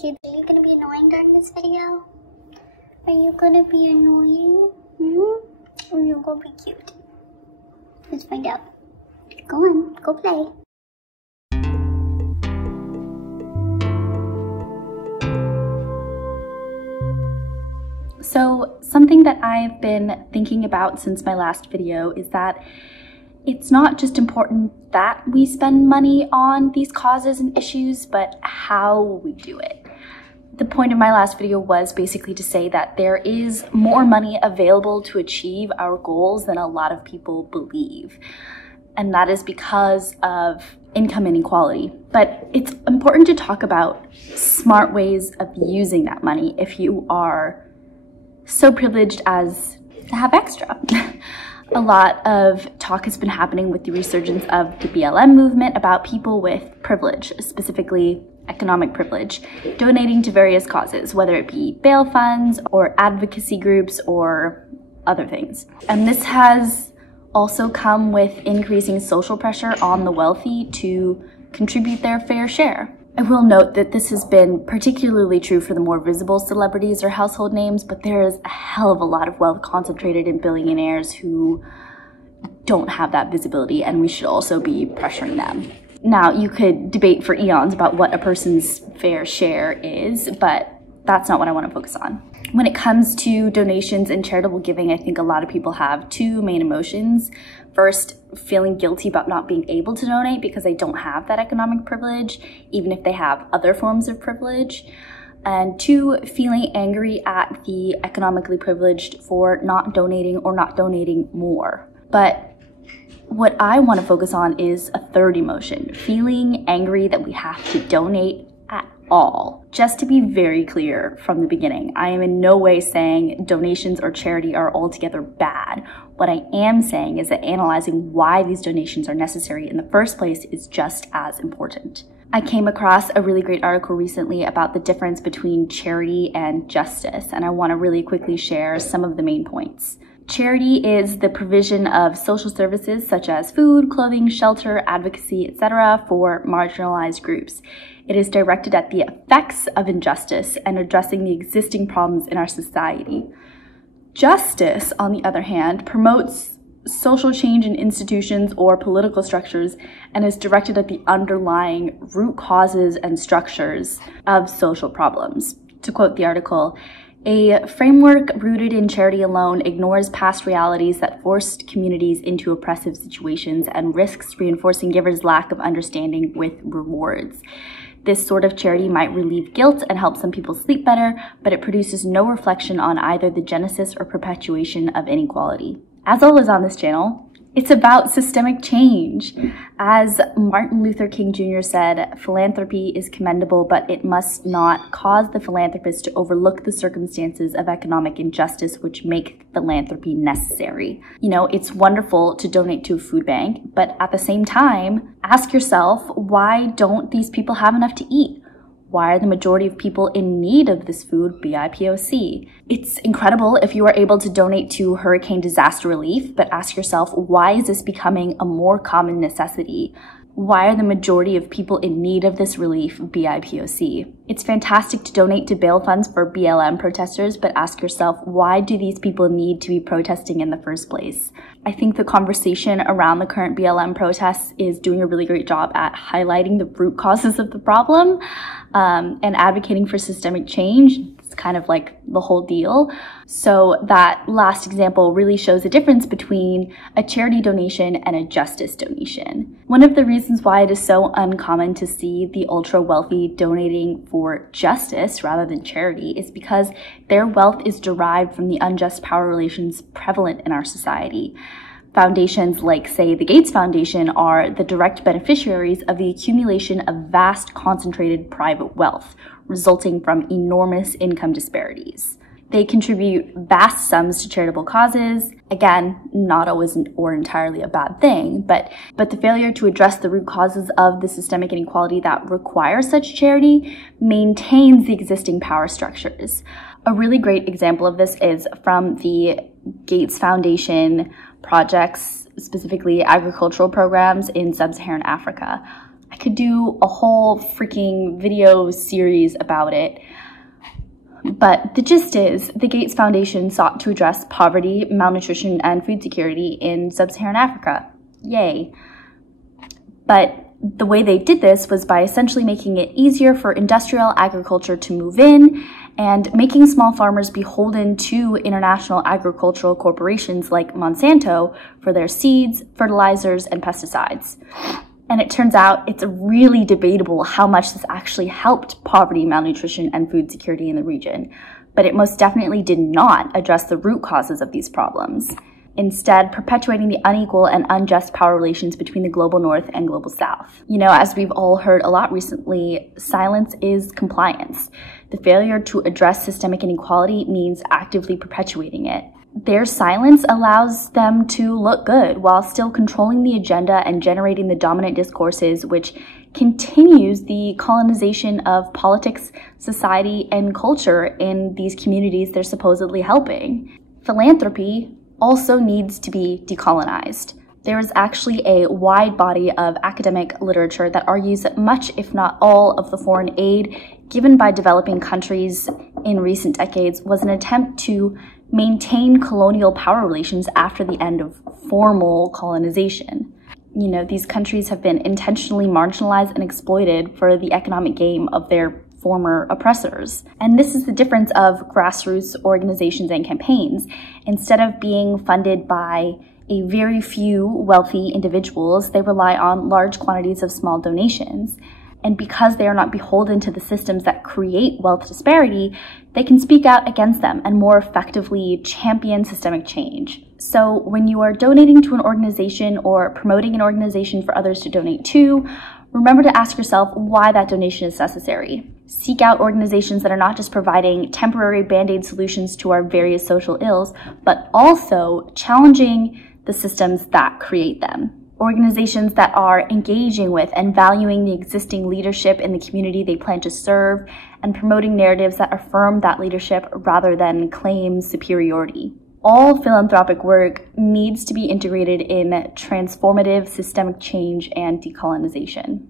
kids, are you gonna be annoying during this video? Are you gonna be annoying? Or you gonna be cute? Let's find out. Go on, go play. So something that I've been thinking about since my last video is that it's not just important that we spend money on these causes and issues, but how we do it. The point of my last video was basically to say that there is more money available to achieve our goals than a lot of people believe. And that is because of income inequality. But it's important to talk about smart ways of using that money if you are so privileged as to have extra. A lot of talk has been happening with the resurgence of the BLM movement about people with privilege, specifically economic privilege, donating to various causes, whether it be bail funds or advocacy groups or other things. And this has also come with increasing social pressure on the wealthy to contribute their fair share. I will note that this has been particularly true for the more visible celebrities or household names, but there is a hell of a lot of wealth concentrated in billionaires who don't have that visibility, and we should also be pressuring them. Now, you could debate for eons about what a person's fair share is, but that's not what I want to focus on. When it comes to donations and charitable giving, I think a lot of people have two main emotions. First, feeling guilty about not being able to donate because they don't have that economic privilege, even if they have other forms of privilege. And two, feeling angry at the economically privileged for not donating or not donating more. But what I want to focus on is a third emotion, feeling angry that we have to donate at all. Just to be very clear from the beginning, I am in no way saying donations or charity are altogether bad. What I am saying is that analyzing why these donations are necessary in the first place is just as important. I came across a really great article recently about the difference between charity and justice, and I want to really quickly share some of the main points. Charity is the provision of social services such as food, clothing, shelter, advocacy, etc. for marginalized groups. It is directed at the effects of injustice and addressing the existing problems in our society. Justice, on the other hand, promotes social change in institutions or political structures and is directed at the underlying root causes and structures of social problems. To quote the article, "A framework rooted in charity alone ignores past realities that forced communities into oppressive situations and risks reinforcing givers' lack of understanding with rewards. This sort of charity might relieve guilt and help some people sleep better, but it produces no reflection on either the genesis or perpetuation of inequality." As always on this channel, it's about systemic change. As Martin Luther King Jr. said, philanthropy is commendable, but it must not cause the philanthropist to overlook the circumstances of economic injustice which make philanthropy necessary. You know, it's wonderful to donate to a food bank, but at the same time, ask yourself, why don't these people have enough to eat? Why are the majority of people in need of this food BIPOC? It's incredible if you are able to donate to hurricane disaster relief, but ask yourself, why is this becoming a more common necessity? Why are the majority of people in need of this relief BIPOC? It's fantastic to donate to bail funds for BLM protesters, but ask yourself, why do these people need to be protesting in the first place? I think the conversation around the current BLM protests is doing a really great job at highlighting the root causes of the problem and advocating for systemic change. It's kind of like the whole deal. So that last example really shows the difference between a charity donation and a justice donation. One of the reasons why it is so uncommon to see the ultra wealthy donating for justice rather than charity is because their wealth is derived from the unjust power relations prevalent in our society. Foundations like, say, the Gates Foundation are the direct beneficiaries of the accumulation of vast concentrated private wealth, resulting from enormous income disparities. They contribute vast sums to charitable causes. Again, not always or entirely a bad thing, but the failure to address the root causes of the systemic inequality that requires such charity maintains the existing power structures. A really great example of this is from the Gates Foundation projects, specifically agricultural programs in sub-Saharan Africa. I could do a whole freaking video series about it. But the gist is, the Gates Foundation sought to address poverty, malnutrition, and food security in sub-Saharan Africa. Yay. But the way they did this was by essentially making it easier for industrial agriculture to move in and making small farmers beholden to international agricultural corporations like Monsanto for their seeds, fertilizers, and pesticides. And it turns out it's really debatable how much this actually helped poverty, malnutrition, and food security in the region. But it most definitely did not address the root causes of these problems, instead perpetuating the unequal and unjust power relations between the global north and global south. You know, as we've all heard a lot recently, silence is compliance. The failure to address systemic inequality means actively perpetuating it. Their silence allows them to look good while still controlling the agenda and generating the dominant discourses, which continues the colonization of politics, society, and culture in these communities they're supposedly helping. Philanthropy also needs to be decolonized. There is actually a wide body of academic literature that argues that much, if not all, of the foreign aid given by developing countries in recent decades was an attempt to maintain colonial power relations after the end of formal colonization. You know, these countries have been intentionally marginalized and exploited for the economic gain of their former oppressors. And this is the difference of grassroots organizations and campaigns. Instead of being funded by a very few wealthy individuals, they rely on large quantities of small donations. And because they are not beholden to the systems that create wealth disparity, they can speak out against them and more effectively champion systemic change. So when you are donating to an organization or promoting an organization for others to donate to, remember to ask yourself why that donation is necessary. Seek out organizations that are not just providing temporary band-aid solutions to our various social ills, but also challenging the systems that create them. Organizations that are engaging with and valuing the existing leadership in the community they plan to serve and promoting narratives that affirm that leadership rather than claim superiority. All philanthropic work needs to be integrated in transformative systemic change and decolonization.